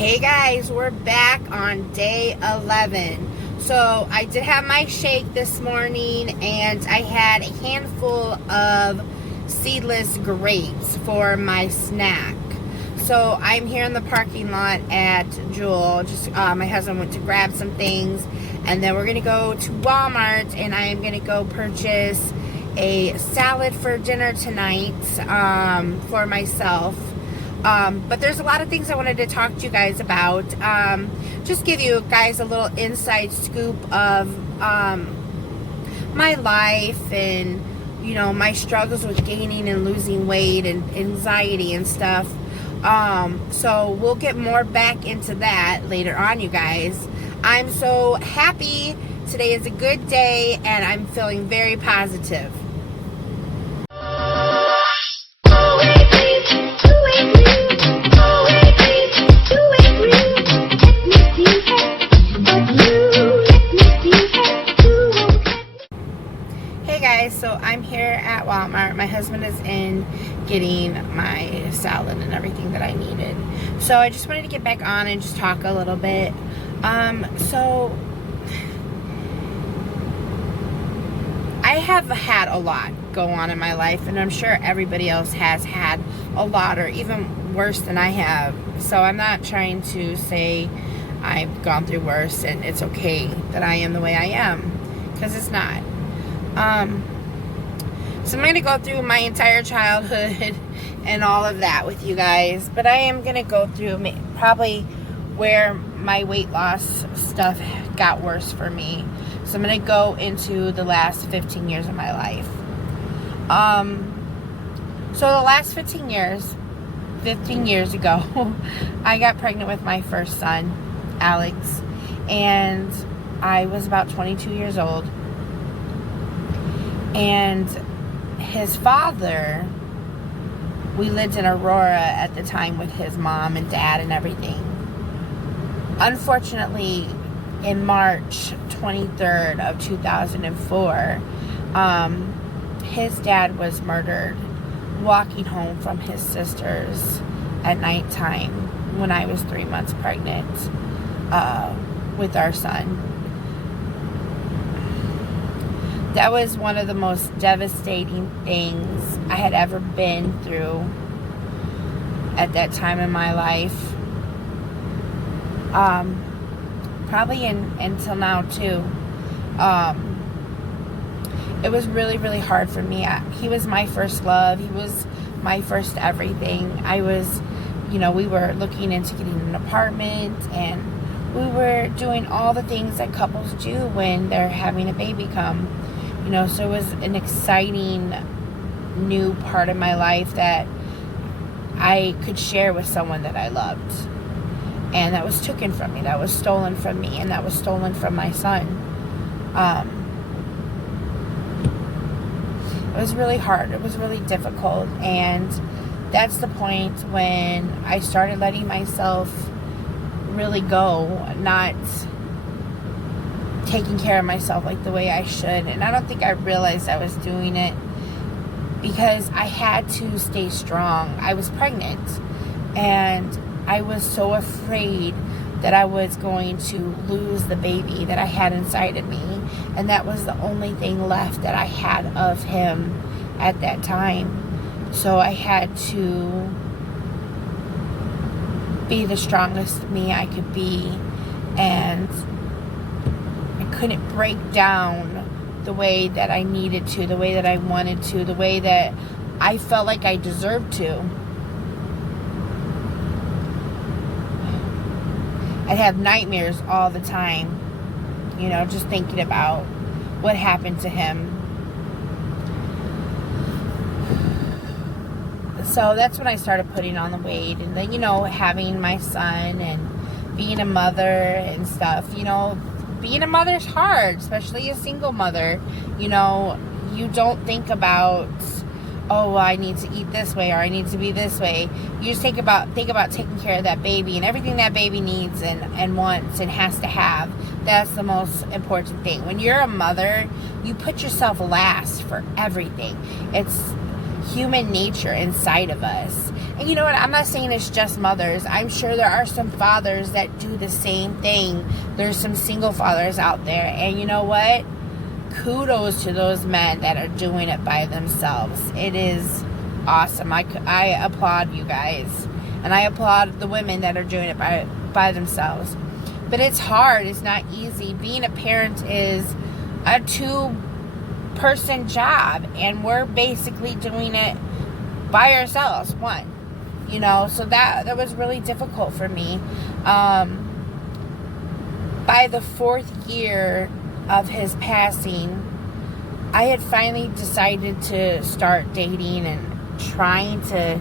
Hey guys, we're back on day 11. So I did have my shake this morning and I had a handful of seedless grapes for my snack. So I'm here in the parking lot at Jewel. My husband went to grab some things and then we're gonna go to Walmart and I'm gonna go purchase a salad for dinner tonight for myself. But there's a lot of things I wanted to talk to you guys about. Just give you guys a little inside scoop of my life and, you know, my struggles with gaining and losing weight and anxiety and stuff. So we'll get more back into that later on, you guys. I'm so happy. Today is a good day and I'm feeling very positive. So I'm here at Walmart. My husband is in getting my salad and everything that I needed. So I just wanted to get back on and just talk a little bit. So I have had a lot go on in my life, and I'm sure everybody else has had a lot or even worse than I have. So I'm not trying to say I've gone through worse and it's okay that I am the way I am, because it's not. So I'm going to go through my entire childhood and all of that with you guys. But I am going to go through probably where my weight loss stuff got worse for me. So I'm going to go into the last 15 years of my life. So the last 15 years ago, I got pregnant with my first son, Alex. And I was about 22 years old. And his father, we lived in Aurora at the time with his mom and dad and everything. Unfortunately, in March 23rd of 2004, his dad was murdered walking home from his sister's at nighttime when I was 3 months pregnant with our son. That was one of the most devastating things I had ever been through at that time in my life. Probably until now too. It was really, really hard for me. He was my first love. He was my first everything. We were looking into getting an apartment, and we were doing all the things that couples do when they're having a baby come. So it was an exciting new part of my life that I could share with someone that I loved. And that was taken from me. That was stolen from me. And that was stolen from my son. It was really hard. It was really difficult. And that's the point when I started letting myself really go, not taking care of myself like the way I should. And I don't think I realized I was doing it because I had to stay strong. I was pregnant and I was so afraid that I was going to lose the baby that I had inside of me, and that was the only thing left that I had of him at that time. So I had to be the strongest me I could be, and couldn't break down the way that I needed to, the way that I wanted to, the way that I felt like I deserved to. I'd have nightmares all the time, just thinking about what happened to him. So that's when I started putting on the weight, and then, having my son and being a mother and stuff. Being a mother's hard, especially a single mother. You don't think about, oh, I need to eat this way or I need to be this way. You just think about taking care of that baby and everything that baby needs and wants and has to have. That's the most important thing. When you're a mother, you put yourself last for everything. It's human nature inside of us. And you know what? I'm not saying it's just mothers. I'm sure there are some fathers that do the same thing. There's some single fathers out there. And you know what? Kudos to those men that are doing it by themselves. It is awesome. I applaud you guys. And I applaud the women that are doing it by themselves. But it's hard. It's not easy. Being a parent is a 2-person job. And we're basically doing it by ourselves, one. You know, so that was really difficult for me. By the 4th year of his passing, I had finally decided to start dating and trying to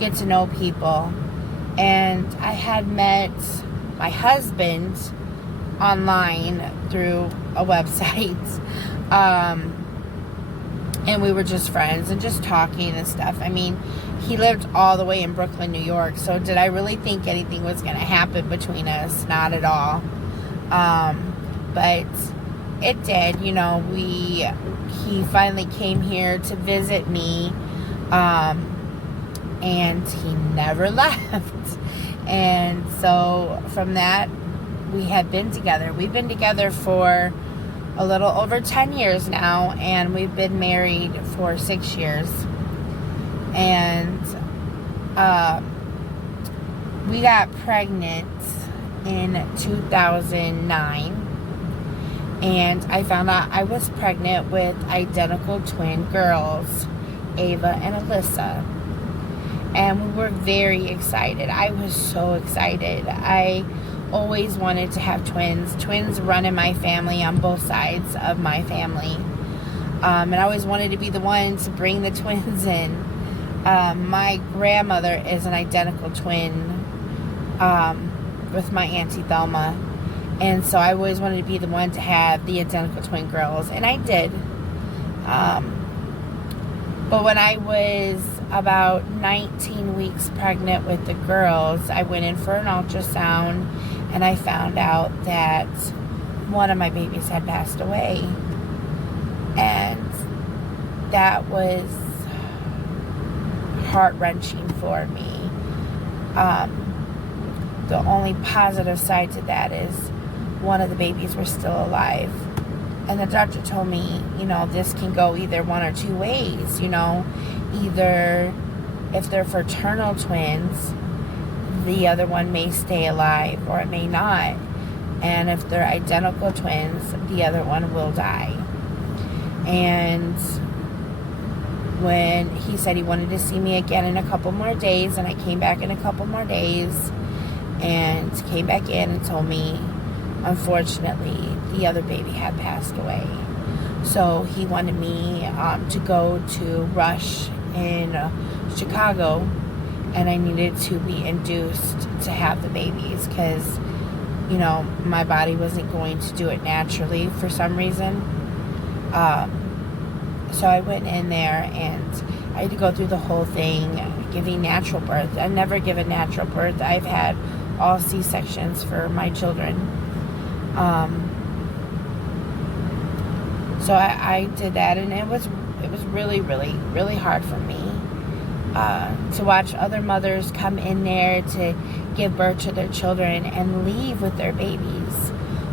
get to know people. And I had met my husband online through a website. And we were just friends and just talking and stuff. I mean, he lived all the way in Brooklyn, New York. So did I really think anything was going to happen between us? Not at all. But it did. You know, he finally came here to visit me. And he never left. And so from that, we have been together. We've been together for a little over 10 years now, and we've been married for 6 years. And we got pregnant in 2009, and I found out I was pregnant with identical twin girls, Ava and Alyssa. And we were very excited. I was so excited. I always wanted to have twins. Twins run in my family on both sides of my family. And I always wanted to be the one to bring the twins in. My grandmother is an identical twin with my Auntie Thelma. And so I always wanted to be the one to have the identical twin girls. And I did. But when I was about 19 weeks pregnant with the girls, I went in for an ultrasound, and I found out that one of my babies had passed away. And that was heart-wrenching for me. The only positive side to that is one of the babies were still alive. And the doctor told me, you know, this can go either one or two ways, you know. Either if they're fraternal twins, the other one may stay alive, or it may not. And if they're identical twins, the other one will die. And when he said he wanted to see me again in a couple more days, and I came back in a couple more days, and came back in and told me, unfortunately, the other baby had passed away. So he wanted me to go to Rush in Chicago, and I needed to be induced to have the babies because, you know, my body wasn't going to do it naturally for some reason. So I went in there and I had to go through the whole thing, giving natural birth. I've never given natural birth. I've had all C-sections for my children. So I did that, and it was really, really, really hard for me to watch other mothers come in there to give birth to their children and leave with their babies,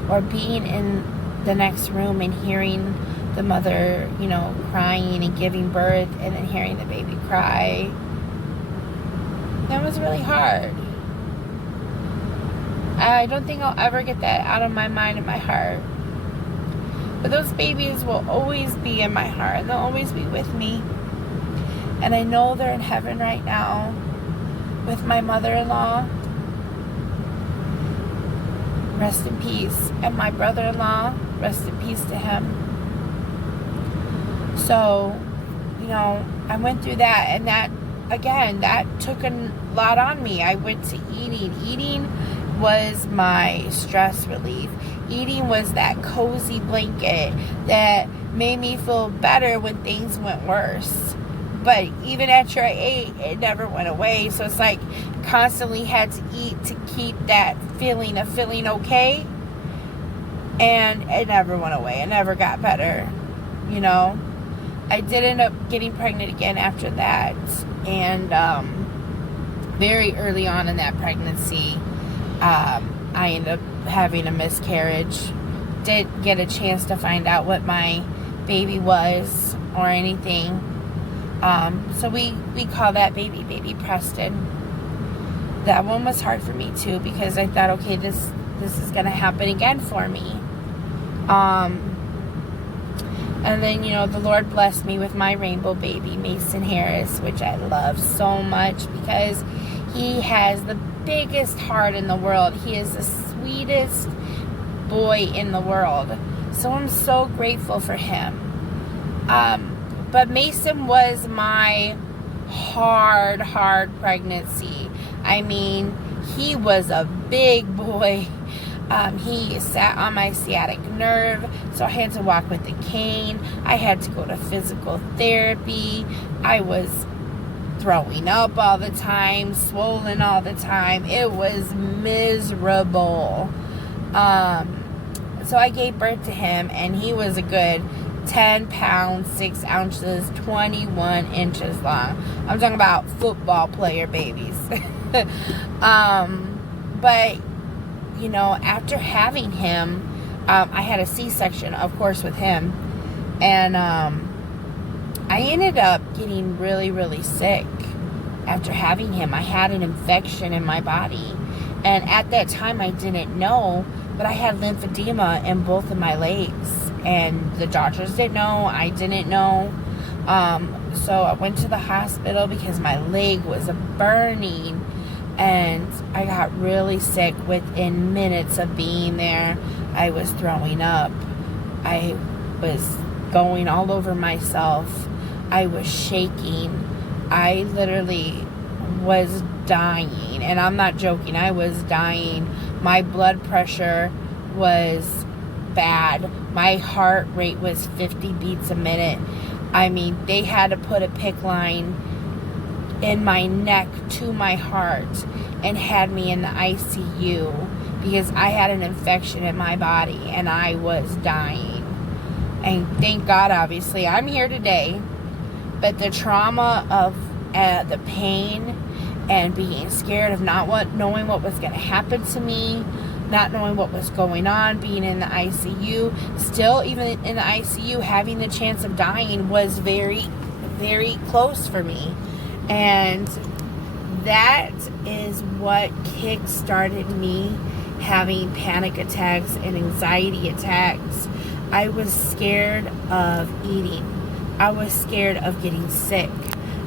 or being in the next room and hearing the mother, you know, crying and giving birth, and then hearing the baby cry. That was really hard. I don't think I'll ever get that out of my mind and my heart. But those babies will always be in my heart, and they'll always be with me. And I know they're in heaven right now with my mother-in-law. Rest in peace. And my brother-in-law, rest in peace to him. So, you know, I went through that, and that, again, that took a lot on me. I went to eating. Eating was my stress relief. Eating was that cozy blanket that made me feel better when things went worse. But even after I ate, it never went away. So it's like constantly had to eat to keep that feeling of feeling okay. And it never went away. It never got better, you know. I did end up getting pregnant again after that. And very early on in that pregnancy, I ended up having a miscarriage. Didn't get a chance to find out what my baby was or anything. So we call that baby Preston. That one was hard for me too, because I thought, okay, this is gonna happen again for me. And then, the Lord blessed me with my rainbow baby, Mason Harris, which I love so much because he has the biggest heart in the world. He is the sweetest boy in the world. So I'm so grateful for him. But Mason was my hard pregnancy. I mean, he was a big boy. He sat on my sciatic nerve, so I had to walk with a cane. I had to go to physical therapy. I was throwing up all the time, swollen all the time. It was miserable. So I gave birth to him, and he was a good 10 pounds, 6 ounces, 21 inches long. I'm talking about football player babies. But after having him, I had a C-section, of course, with him. And I ended up getting really, really sick after having him. I had an infection in my body. And at that time, I didn't know, but I had lymphedema in both of my legs. And the doctors didn't know. I didn't know. So I went to the hospital because my leg was burning. And I got really sick within minutes of being there. I was throwing up. I was going all over myself. I was shaking. I literally was dying. And I'm not joking. I was dying. My blood pressure was bad. My heart rate was 50 beats a minute. I mean, they had to put a PICC line in my neck to my heart and had me in the ICU because I had an infection in my body and I was dying. And thank God, obviously, I'm here today. But the trauma of the pain and being scared of not knowing what was going to happen to me, not knowing what was going on, being in the ICU, still even in the ICU, having the chance of dying was very, very close for me. And that is what kick-started me having panic attacks and anxiety attacks. I was scared of eating. I was scared of getting sick.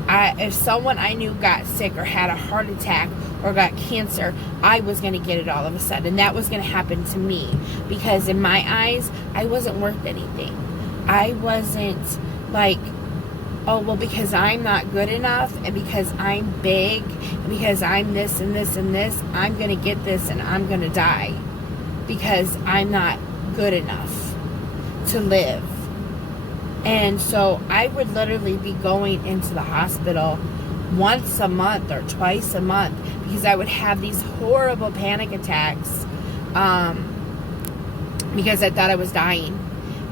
If someone I knew got sick or had a heart attack or got cancer, I was going to get it all of a sudden. That was going to happen to me because in my eyes, I wasn't worth anything. I wasn't like, oh, well, because I'm not good enough and because I'm big and because I'm this and this and this, I'm going to get this and I'm going to die because I'm not good enough to live. And so I would literally be going into the hospital once a month or twice a month because I would have these horrible panic attacks because I thought I was dying.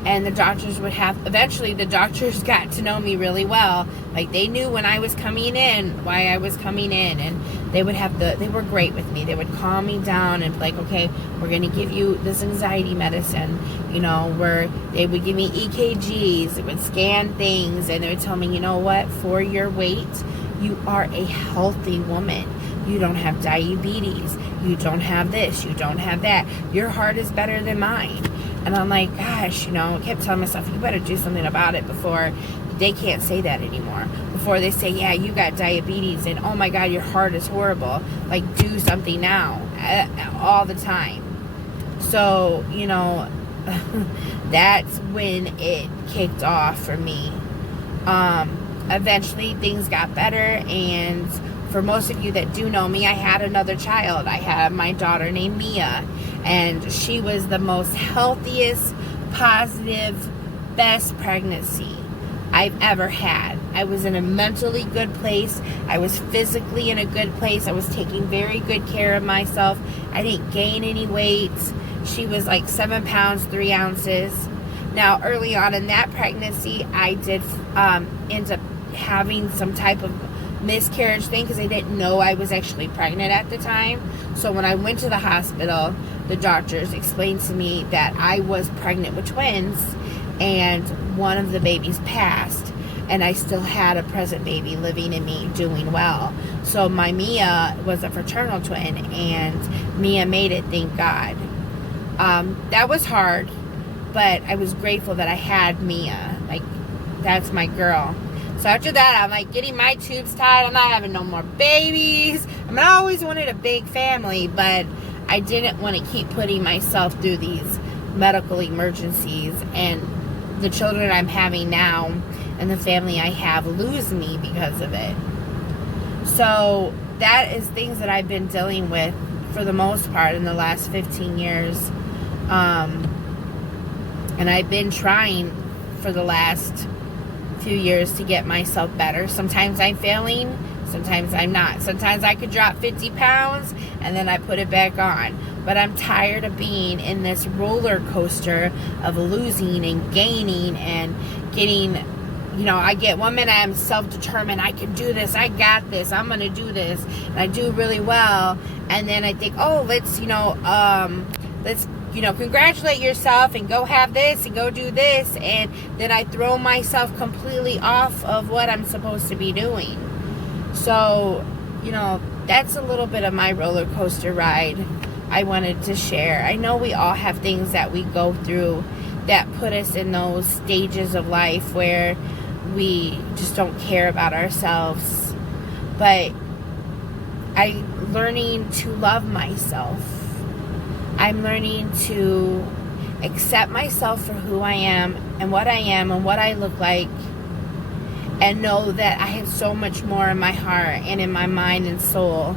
And the doctors would eventually the doctors got to know me really well. Like they knew when I was coming in, why I was coming in. And they were great with me. They would calm me down and be like, okay, we're going to give you this anxiety medicine. Where they would give me EKGs. They would scan things. And they would tell me, you know what, for your weight, you are a healthy woman. You don't have diabetes. You don't have this. You don't have that. Your heart is better than mine. And I'm like, gosh, I kept telling myself, you better do something about it before they can't say that anymore. Before they say, yeah, you got diabetes and oh my God, your heart is horrible. Like, do something now, all the time. So, that's when it kicked off for me. Eventually things got better, and for most of you that do know me, I had another child. I had my daughter named Mia, and she was the most healthiest, positive, best pregnancy I've ever had. I was in a mentally good place. I was physically in a good place. I was taking very good care of myself. I didn't gain any weight. She was like 7 pounds, 3 ounces. Now, early on in that pregnancy, I did end up having some type of miscarriage thing because they didn't know I was actually pregnant at the time. So when I went to the hospital, the doctors explained to me that I was pregnant with twins and one of the babies passed, and I still had a present baby living in me doing well. So my Mia was a fraternal twin, and Mia made it, thank God. That was hard, but I was grateful that I had Mia. Like, that's my girl. So after that, I'm like getting my tubes tied. I'm not having no more babies. I mean, I always wanted a big family, but I didn't want to keep putting myself through these medical emergencies, and the children I'm having now and the family I have lose me because of it. So that is things that I've been dealing with for the most part in the last 15 years. And I've been trying for the last few years to get myself better. Sometimes I'm failing, sometimes I'm not. Sometimes I could drop 50 pounds and then I put it back on. But I'm tired of being in this roller coaster of losing and gaining and getting, you know, I get 1 minute I'm self-determined, I can do this, I got this, I'm going to do this, and I do really well. And then I think, oh, let's congratulate yourself and go have this and go do this. And then I throw myself completely off of what I'm supposed to be doing. So, that's a little bit of my roller coaster ride I wanted to share. I know we all have things that we go through that put us in those stages of life where we just don't care about ourselves. But I'm learning to love myself. I'm learning to accept myself for who I am and what I look like, and know that I have so much more in my heart and in my mind and soul.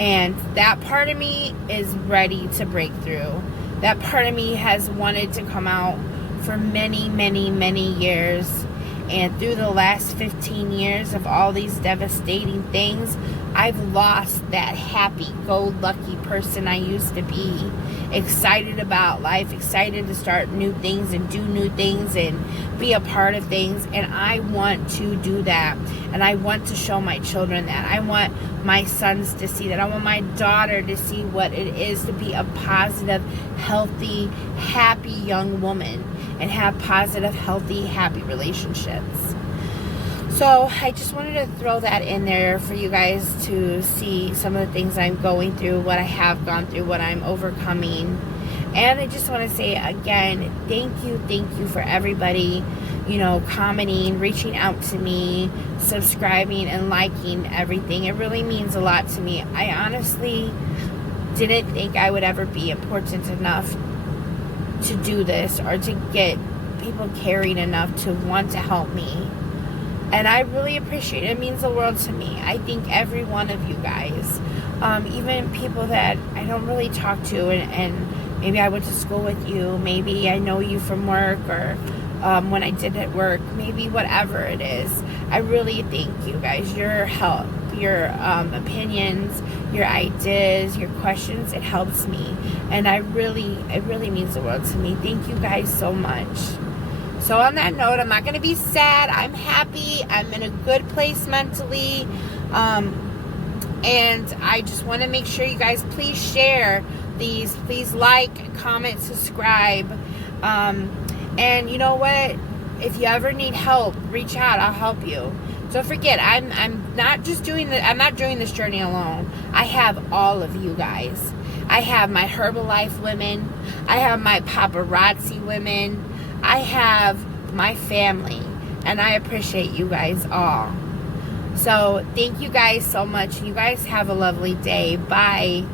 And that part of me is ready to break through. That part of me has wanted to come out for many, many, many years. And through the last 15 years of all these devastating things, I've lost that happy-go-lucky person I used to be. Excited about life, excited to start new things and do new things and be a part of things. And I want to do that. And I want to show my children that. I want my sons to see that. I want my daughter to see what it is to be a positive, healthy, happy young woman and have positive, healthy, happy relationships. So I just wanted to throw that in there for you guys to see some of the things I'm going through, what I have gone through, what I'm overcoming. And I just want to say again, thank you for everybody, commenting, reaching out to me, subscribing and liking everything. It really means a lot to me. I honestly didn't think I would ever be important enough to do this or to get people caring enough to want to help me. And I really appreciate it. It means the world to me. I think every one of you guys, even people that I don't really talk to, and maybe I went to school with you, maybe I know you from work, or when I did at work, maybe whatever it is, I really thank you guys. Your help, your opinions, your ideas, your questions, it helps me. And it really means the world to me. Thank you guys so much. So on that note, I'm not going to be sad. I'm happy. I'm in a good place mentally. And I just want to make sure you guys please share these. Please like, comment, subscribe. And you know what? If you ever need help, reach out. I'll help you. Don't forget, I'm not doing this journey alone. I have all of you guys. I have my Herbalife women. I have my paparazzi women. I have my family, and I appreciate you guys all. So thank you guys so much. You guys have a lovely day. Bye.